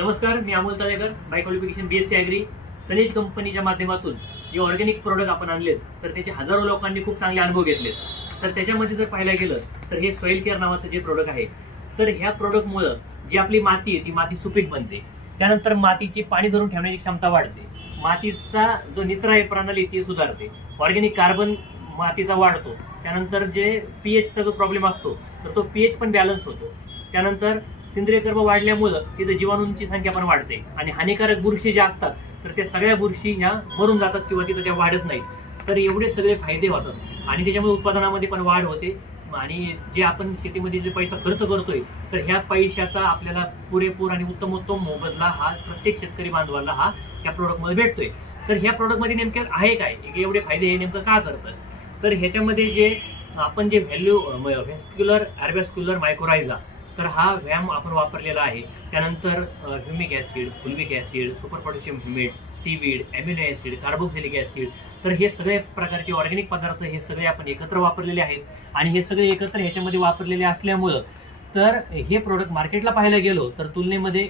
नमस्कार, मी Amol Talekar, by qualification BSc agri. सनेज कंपनीच्या माध्यमातून जे ऑर्गॅनिक प्रोडक्ट आपण आणलेत तर त्याचे हजारो लोकांनी खूप चांगले अनुभव घेतलेत. तर त्याच्यामध्ये जर पाहायला गेलं तर हे सॉइल केअर नावाचं जे प्रोडक्ट आहे, तर ह्या प्रोडक्टमुळं जी आपली माती आहे ती माती सुपीक बनते. त्यानंतर मातीची पाणी धरून ठेवण्याची क्षमता वाढते. मातीचा जो निचरा आहे प्रणाली ती सुधारते. ऑर्गॅनिक कार्बन मातीचा वाढतो. त्यानंतर जे pHचा जो प्रॉब्लेम असतो तर तो pH पण बॅलन्स होतो. त्यानंतर सेंद्रिय कर्ब वाढल्यामुळं तिथे जीवाणूंची संख्या पण वाढते आणि हानिकारक बुरशी ज्या असतात तर त्या सगळ्या बुरशी ह्या मरून जातात किंवा तिथं त्या वाढत नाहीत. तर एवढे सगळे फायदे होतात आणि त्याच्यामुळे उत्पादनामध्ये पण वाढ होते. आणि जे आपण शेतीमध्ये जे पैसा खर्च करतोय तर ह्या पैशाचा आपल्याला पुरेपूर आणि उत्तमोत्तम मोबदला हा प्रत्येक शेतकरी बांधवाला हा या प्रोडक्टमध्ये भेटतोय. तर ह्या प्रोडक्टमध्ये नेमकं आहे काय, एवढे फायदे हे नेमकं का करतात, तर ह्याच्यामध्ये जे आपण जे व्हॅस्क्युलर ॲर्बॅस्क्युलर मायकोरायझा तर हा व्यायाम आपण वापरलेला आहे. त्यानंतर humic acid, fulvic acid, super potassium humate, seaweed, amino acid, carboxylic acid, तर हे सगळे प्रकारचे ऑर्गॅनिक पदार्थ हे सगळे आपण एकत्र वापरलेले आहेत. आणि हे सगळे एकत्र ह्याच्यामध्ये वापरलेले असल्यामुळं तर हे प्रोडक्ट मार्केटला पाहायला गेलो तर तुलनेमध्ये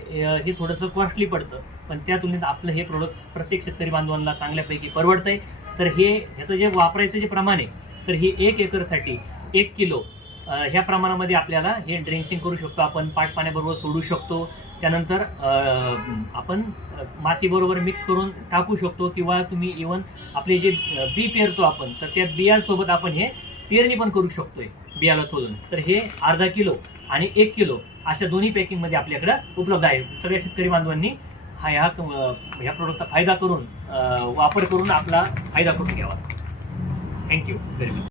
हे थोडंसं कॉस्टली पडतं, पण त्या तुलनेत आपलं हे प्रोडक्ट प्रत्येक शेतकरी बांधवांना चांगल्यापैकी परवडतंय. तर हे ह्याचं जे वापरायचं जे प्रमाण आहे तर हे 1 एकरसाठी 1 किलो ह्या प्रमाणामध्ये आपल्याला हे ड्रेंचिंग करू शकतो. आपण पाट पाण्याबरोबर सोडू शकतो. त्यानंतर आपण मातीबरोबर मिक्स करून टाकू शकतो किंवा तुम्ही इवन आपले जे बी पेरतो आपण तर त्या बियांसोबत आपण हे पेरणी पण करू शकतोय बियाला चोलून. तर हे अर्धा किलो आणि 1 किलो अशा दोन्ही पॅकिंगमध्ये आपल्याकडे उपलब्ध आहे. सगळ्या शेतकरी बांधवांनी ह्या प्रोडक्टचा फायदा करून वापर करून आपला फायदा करून घ्यावा. Thank you very much.